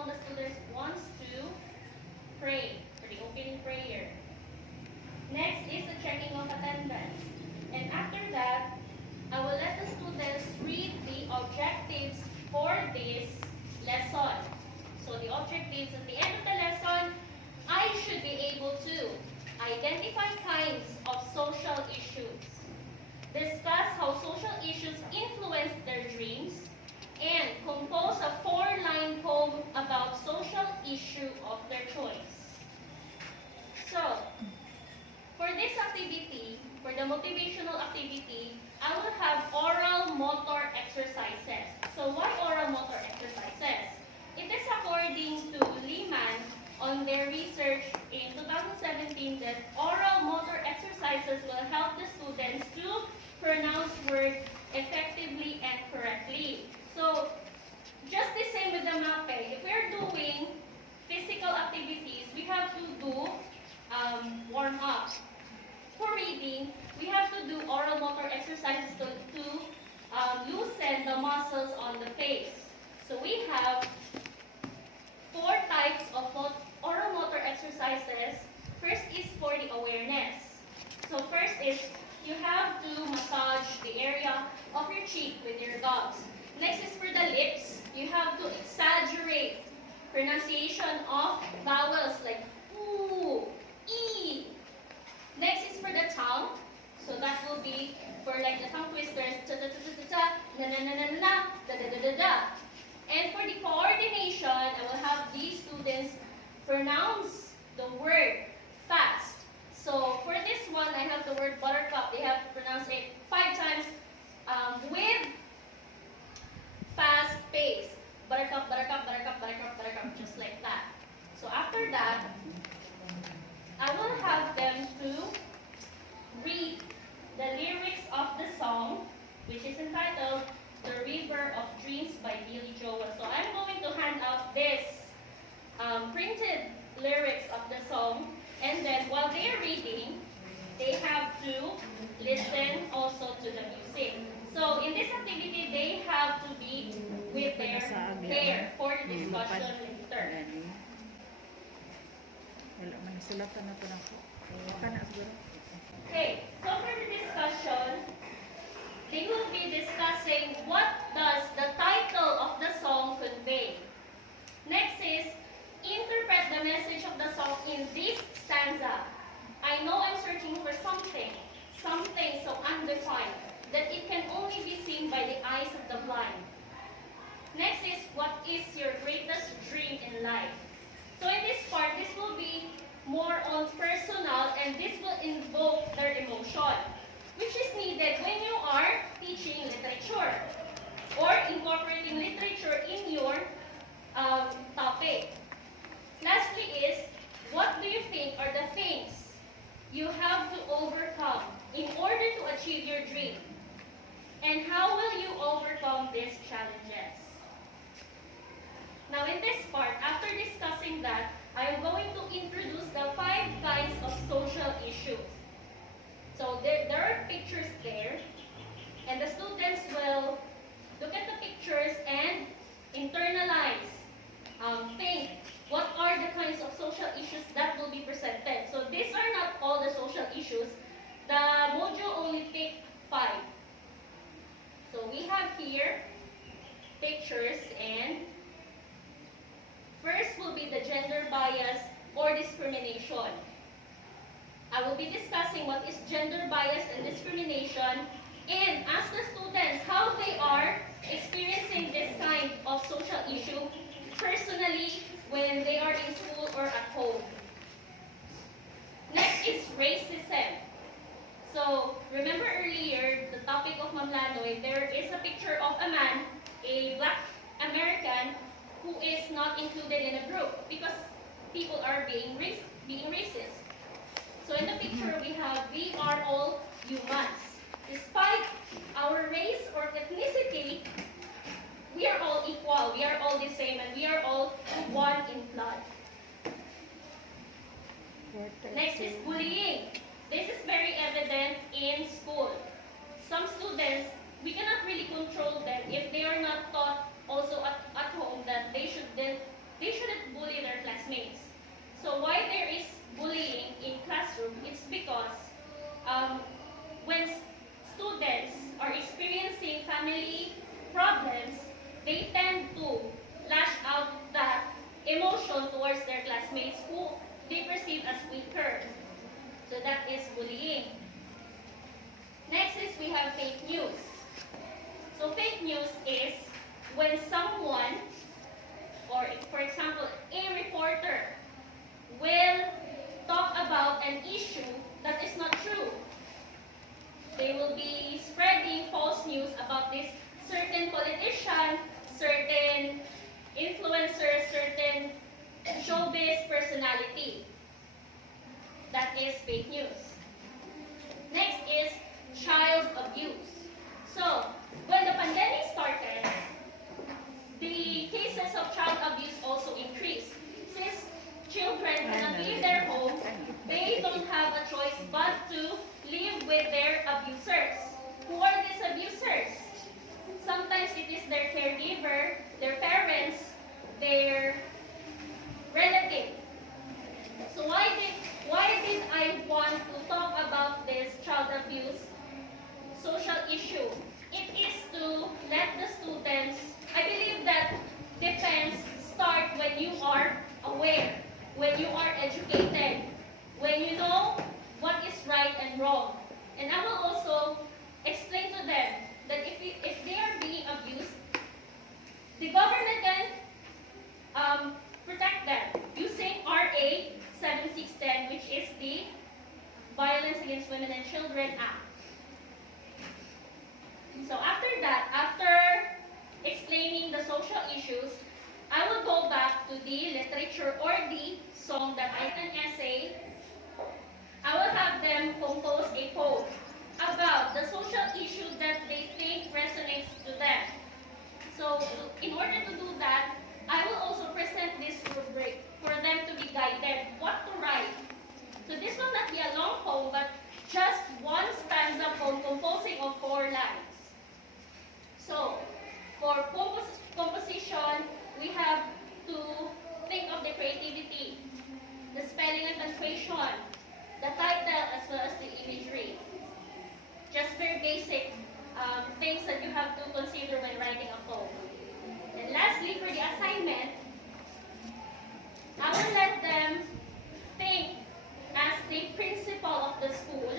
among the students wants to pray for the opening prayer. Next is the checking of attendance. And after that, I will let the students read the objectives for this lesson. So the objectives at the end of the lesson, I should be able to identify kinds of social issues, discuss how social issues influence their dreams, and compose a 4-line poem about social issue of their choice. So, for this activity, for the motivational activity, I will have oral motor exercises. So why oral motor exercises? It is according to Lehman on their research in 2017 that oral motor exercises will help the students to pronounce words effectively and correctly. So, just the same with the MAPE. If we're doing physical activities, we have to do warm up. For reading, we have to do oral motor exercises to loosen the muscles on the face. So we have 4 types of oral motor exercises. First is for the awareness. So first is you have to massage the area of your cheek with your gums. Next is for the lips. You have to exaggerate pronunciation of vowels like oo, e. Next is for the tongue. So that will be for like the tongue twisters, ta ta ta ta ta ta, na na na na na na, da da da da da. And for the coordination, I will have these students pronounce the word fast. So for this one, I have the word buttercup. They have to pronounce it 5 times with fast pace. Buttercup, buttercup, buttercup, buttercup, buttercup, just like that. So after that, I will have them to read the lyrics of the song, which is entitled The River of Dreams by Billy Joel. So I'm going to hand out this printed lyrics of the song, and then while they're reading, they have to listen also to the music. So in this activity, they have to be with their hair for the discussion later. Okay, so for the discussion, they will be discussing what does the title of the song convey. Next is, interpret the message of the song in this stanza. I know I'm searching for something so undefined, that it can only be seen by the eyes of the blind. Next is, what is your greatest dream in life? So in this part, this will be more on personal, and this will invoke their emotion, which is needed when you are teaching literature or incorporating literature in your topic. Lastly is, what do you think are the things you have to overcome in order to achieve your dream? And how will you overcome these challenges? Now in this part, after discussing that, I am going to introduce the 5 kinds of social issues. So there are pictures there, and the students will look at the pictures and internalize, think, what are the kinds of social issues that will be presented. So these are not all the social issues. The module only picked 5. So we have here pictures, and first will be the gender bias or discrimination. I will be discussing what is gender bias and discrimination, and ask the students how they are experiencing this kind of social issue personally when they are in school or at home. Next is racism. So remember earlier the topic of Ma'am Lanoy, there is a picture of a man, a black American, who is not included in a group because people are being racist. So in the picture we are all humans. Despite our race or ethnicity, we are all equal, we are all the same, and we are all one in blood. Next is bullying. This is very evident in school. Some students, we cannot really control them if they are not taught also at home that they So that is bullying. Next is we have fake news. So fake news is when someone, or for example, a reporter will talk about an issue that is not true. They will be spreading false news about this certain politician, certain influencer, certain showbiz personality. That is fake news. Next is child abuse. So, when the pandemic started, the cases of child abuse also increased. Since children cannot leave their home, they don't have a choice but to live with their abusers. Who are these abusers? Sometimes it is their caregiver, their parents, their relative. So why did I want to talk about this child abuse social issue? It is to let the students, I believe that defense starts when you are aware, when you are educated, when you know what is right and wrong. And I will also explain to them that if they are being abused, the government can protect them using RA 7610, which is the Violence Against Women and Children Act. So after that, after explaining the social issues, I will go back to the literature or the song that I an essay. I will have them compose a poem about the social issue that they think resonates to them. So in order to do that, I will also present this rubric for them to be guided what to write. So this will not be a long poem, but just one stanza poem composing of 4 lines. So for composition, we have to think of the creativity, the spelling and punctuation, the title as well as the imagery. Just very basic things that you have to consider when writing a poem. And lastly, for the assignment, I will let them think as the principal of the school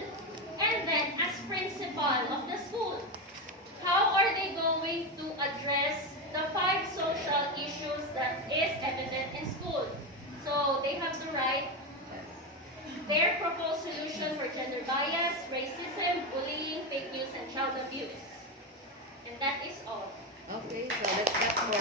and then as principal of the school. How are they going to address the 5 social issues that is evident in school? So they have to write their proposed solution for gender bias, racism, bullying, fake news, and child abuse. And that is all. Okay, so that's that for